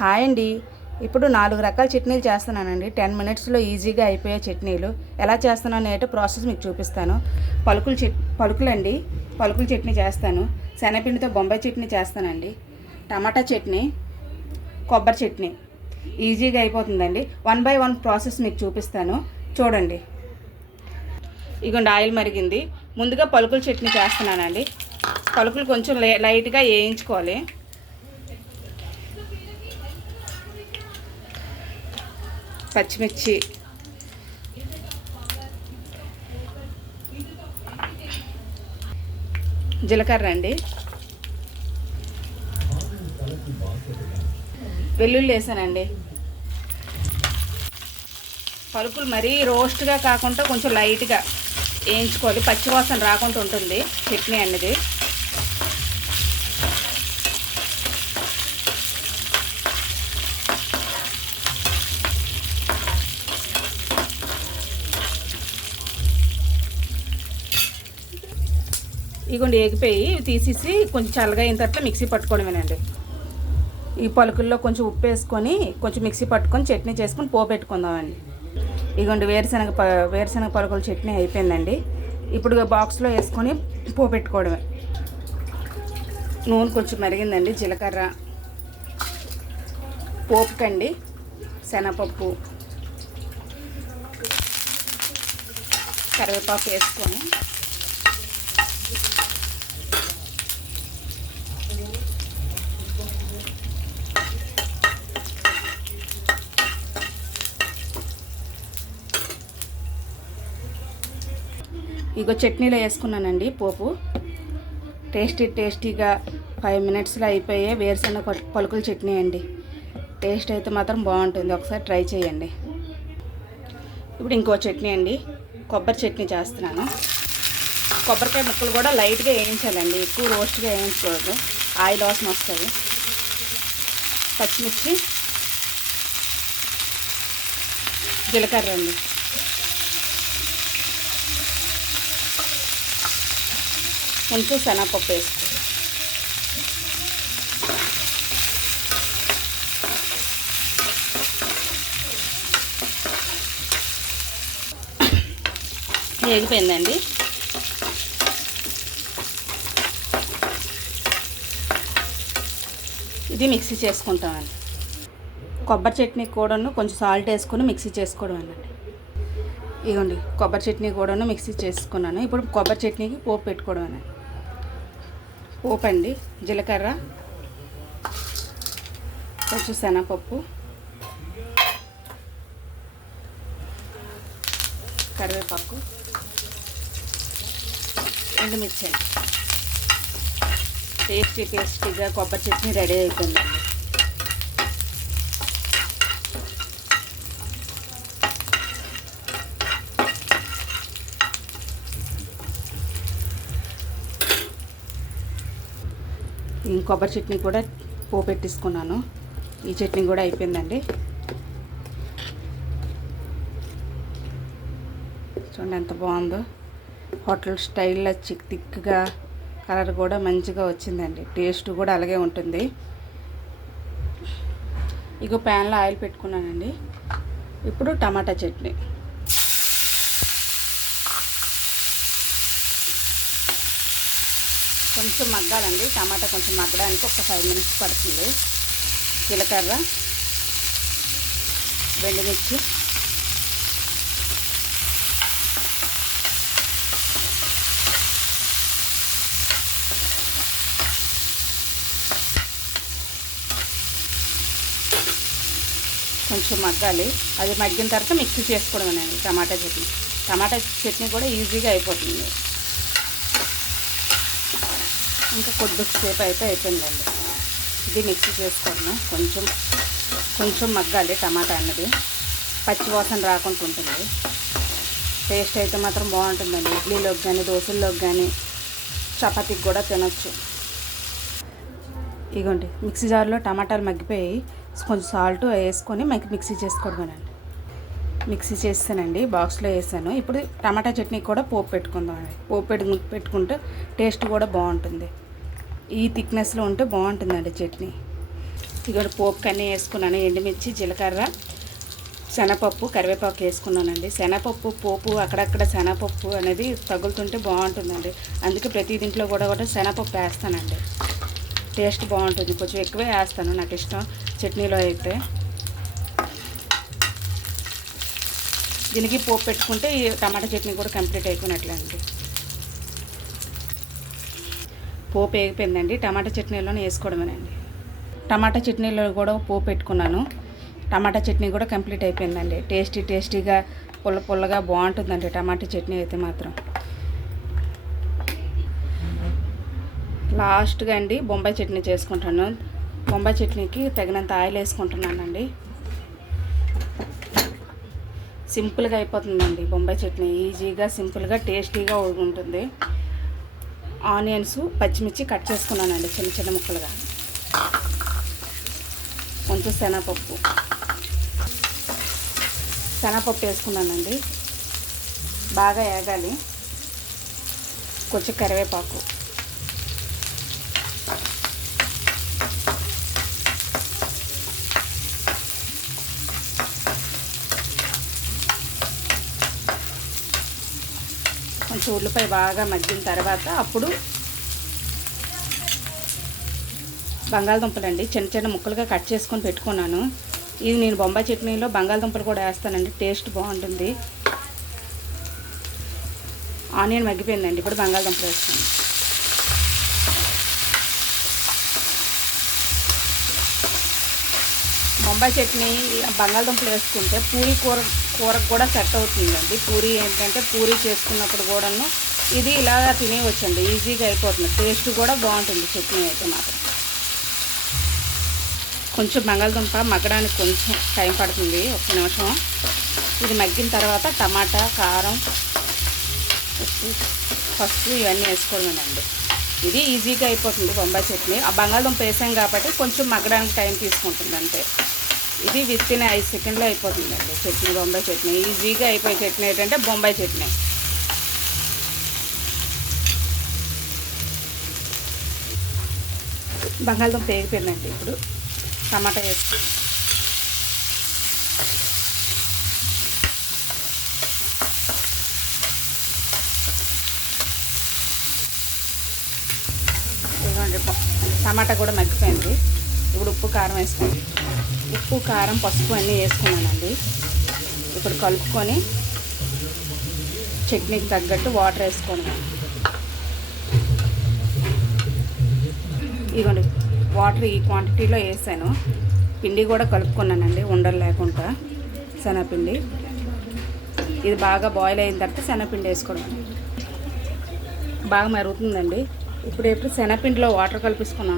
Hi అండి. ఇప్పుడు నాలుగు రకాల చట్నీలు చేస్తున్నానండి. టెన్ మినిట్స్లో ఈజీగా అయిపోయే చట్నీలు. ఎలా చేస్తున్నాను ఏంటో ప్రాసెస్ మీకు చూపిస్తాను. పలుకులు చట్ పలుకులండి. పలుకుల చట్నీ చేస్తాను. శనగపిండితో బొంబాయి చట్నీ చేస్తానండి. టమాటా చట్నీ కొబ్బరి చట్నీ. ఈజీగా అయిపోతుందండి. వన్ బై వన్ ప్రాసెస్ మీకు చూపిస్తాను. చూడండి. ఇగోండి ఆయిల్ మరిగింది. ముందుగా పలుకుల చట్నీ చేస్తున్నానండి. పలుకులు కొంచెం లైట్గా వేయించుకోవాలి. పచ్చిమిర్చి. జీలకర్ర అండి. వెల్లుల్లి వేసానండి. పలుకులు మరీ రోస్ట్గా కాకుండా కొంచెం లైట్గా వేయించుకోవాలి. పచ్చివాసన రాకుండా ఉంటుంది. చట్నీ అనేది. ఇగోండి ఎగిపోయి ఇవి తీసేసి కొంచెం చల్లగా అయిన తర్వాత మిక్సీ పట్టుకోవడమేనండి. ఈ పలుకుల్లో కొంచెం ఉప్పు వేసుకొని కొంచెం మిక్సీ పట్టుకొని చట్నీ చేసుకొని పో పెట్టుకుందామండి ఇగోండి వేరుశనగ ప వేరుశనగ పలుకుల చట్నీ అయిపోయిందండి. ఇప్పుడు బాక్స్లో వేసుకొని పో పెట్టుకోవడమే నూనె కొంచెం మరిగిందండి జీలకర్ర పోపుకండి శనగపప్పు కరివేపాకు వేసుకొని ఇగో చట్నీలో వేసుకున్నానండి పోపు. టేస్టీ టేస్టీగా ఫైవ్ మినిట్స్లో అయిపోయే వేరుశెనగ పలుకుల చట్నీ అండి. టేస్ట్ అయితే మాత్రం బాగుంటుంది. ఒకసారి ట్రై చేయండి. ఇప్పుడు ఇంకో చట్నీ అండి. కొబ్బరి చట్నీ చేస్తున్నాను. కొబ్బరికాయ ముక్కలు కూడా లైట్గా వేయించాలండి. ఎక్కువ రోస్ట్గా వేయించకూడదు. ఆయిల్ వాసన వస్తుంది. పచ్చిమిర్చి జీలకర్ర అండి. కొంచెం శనగపప్పు వేసుకో. వేగిపోయిందండి. ఇది మిక్సీ చేసుకుంటామండి. కొబ్బరి చట్నీ కూడాను కొంచెం సాల్ట్ వేసుకొని మిక్సీ చేసుకోవడం అనండి ఇదిగోండి కొబ్బరి చట్నీ కూడాను మిక్సీ చేసుకున్నాను. ఇప్పుడు కొబ్బరి చట్నీకి పోపు పెట్టుకోవడం అనండి పోపు అండి జీలకర్ర కొంచెం శనగపప్పు కరివేపాకు ఎండుమిర్చి అండి. టేస్టీ టేస్టీగా కొబ్బరి చట్నీ రెడీ అవుతుందండి కొబ్బరి చట్నీ కూడా పో పెట్టేసుకున్నాను ఈ చట్నీ కూడా అయిపోయిందండి. చూడండి ఎంత బాగుందో. హోటల్ స్టైల్లో చిక్ థిక్గా కలర్ కూడా మంచిగా వచ్చిందండి. టేస్ట్ కూడా అలాగే ఉంటుంది. ఇగో ప్యాన్లో ఆయిల్ పెట్టుకున్నానండి. ఇప్పుడు టమాటా చట్నీ. కొంచెం మగ్గాలండి. టమాటా కొంచెం మగ్గడానికి ఒక ఫైవ్ మినిట్స్ పడుతుంది. జీలకర్ర వెండిమిర్చి. కొంచెం మగ్గాలి. అది మగ్గిన తర్వాత మిక్సీ చేసుకోవడమేనండి టమాటా చట్నీ. టమాటా చట్నీ కూడా ఈజీగా అయిపోతుంది. ఇంకా కొద్దిసేపు అయితే అయిపోయిందండి. ఇది మిక్సీ చేసుకోవడము. కొంచెం కొంచెం మగ్గాలి టమాటా అన్నది. పచ్చి వాసన రాకుండా ఉంటుంది. టేస్ట్ అయితే మాత్రం బాగుంటుందండి. ఇడ్లీలోకి కానీ దోశల్లోకి కానీ చపాతీకి కూడా తినొచ్చు. ఇగోండి మిక్సీ జార్లో టమాటాలు మగ్గిపోయి కొంచెం సాల్ట్ వేసుకొని మనకి మిక్సీ చేసుకోవడమేనండి. మిక్సీ చేస్తానండి. బాక్స్లో వేసాను. ఇప్పుడు టమాటా చట్నీ కూడా పోపు పెట్టుకుందామండి. పోపు పెట్టు పెట్టుకుంటే టేస్ట్ కూడా బాగుంటుంది. ఈ థిక్నెస్లో ఉంటే బాగుంటుందండి చట్నీ. ఇక్కడ పోపు కన్నీ వేసుకున్నాను ఎండుమిర్చి జీలకర్ర శనపప్పు కరివేపాకు వేసుకున్నానండి. శనపప్పు పోపు అక్కడక్కడ శనపప్పు అనేది తగులుతుంటే బాగుంటుందండి. అందుకే ప్రతి దీంట్లో కూడా కూడా శనగపప్పు వేస్తానండి. టేస్ట్ బాగుంటుంది. కొంచెం ఎక్కువే వేస్తాను నాకు ఇష్టం చట్నీలో అయితే. దీనికి పోపు పెట్టుకుంటే ఈ టమాటా చట్నీ కూడా కంప్లీట్ అయిపోయినట్లే అండి. పోపు వేగిపోయిందండి. టమాటా చట్నీలోనే వేసుకోవడమేనండి. టమాటా చట్నీలో కూడా పోపు పెట్టుకున్నాను. టమాటా చట్నీ కూడా కంప్లీట్ అయిపోయిందండి. టేస్టీ టేస్టీగా పుల్ల పుల్లగా బాగుంటుందండి టమాటా చట్నీ అయితే మాత్రం. లాస్ట్గా అండి బొంబాయి చట్నీ చేసుకుంటాను. బొంబాయి చట్నీకి తగినంత ఆయిల్ వేసుకుంటున్నానండి. సింపుల్గా అయిపోతుందండి బొంబాయి చట్నీ. ఈజీగా సింపుల్గా టేస్టీగా ఉంటుంది. ఆనియన్స్ పచ్చిమిర్చి కట్ చేసుకున్నానండి చిన్న చిన్న ముక్కలుగా. కొంచెం శనగపప్పు. శనగపప్పు వేసుకున్నానండి. బాగా వేగాలి కొంచెం కరివేపాకు. కొంచెం ఉల్లిపాయ బాగా మగ్గిన తర్వాత అప్పుడు బంగాళదుంపలండి. చిన్న చిన్న ముక్కలుగా కట్ చేసుకొని పెట్టుకున్నాను. ఇది నేను బొంబాయి చట్నీలో బంగాళదుంపలు కూడా వేస్తానండి. టేస్ట్ బాగుంటుంది. ఆనియన్ మగ్గిపోయిందండి. ఇప్పుడు బంగాళదుంపలు వేస్తాను. బొంబాయి చట్నీ బంగాళదుంపలు వేసుకుంటే పూరి కూర కూరకు కూడా సెట్ అవుతుందండి. పూరి ఏంటంటే పూరి చేసుకున్నప్పుడు కూడాను ఇది ఇలా తినేయవచ్చండి. ఈజీగా అయిపోతుంది. టేస్ట్ కూడా బాగుంటుంది చట్నీ అయితే మాత్రం. కొంచెం బంగాళదుంప మగ్గడానికి కొంచెం టైం పడుతుంది. ఒక నిమిషం. ఇది మగ్గిన తర్వాత టమాటా కారం ఉప్పు పసుపు ఇవన్నీ వేసుకోవడమేనండి ఇది ఈజీగా అయిపోతుంది బొంబాయి చట్నీ. ఆ బంగాళదుంప వేసాం కాబట్టి కొంచెం మగ్గడానికి టైం తీసుకుంటుంది అంతే. ఇది విత్ ఇన్ ఐదు సెకండ్లో అయిపోతుందండి. చట్నీ బొంబాయి చట్నీ. ఈజీగా అయిపోయే చట్నీ ఏంటంటే బొంబాయి చట్నీ. బంగాళదుంప వేగిపోయిందండి ఇప్పుడు. టమాటా వేసుకుంటాం టమాటా కూడా మగ్గిపోయింది. ఇప్పుడు ఉప్పు కారం వేసుకోండి ఉప్పు కారం పసుపు అన్నీ వేసుకున్నానండి. ఇప్పుడు కలుపుకొని చట్నీకి తగ్గట్టు వాటర్ వేసుకోండి ఇదిగోండి వాటర్ ఈ క్వాంటిటీలో వేసాను. పిండి కూడా కలుపుకున్నానండి ఉండలు లేకుండా శనగపిండి. ఇది బాగా బాయిల్ అయిన తర్వాత శనగపిండి వేసుకోవడం బాగా మరుగుతుందండి. ఇప్పుడు ఎప్పుడు శనగపిండిలో వాటర్ కలిపిసుకున్నాను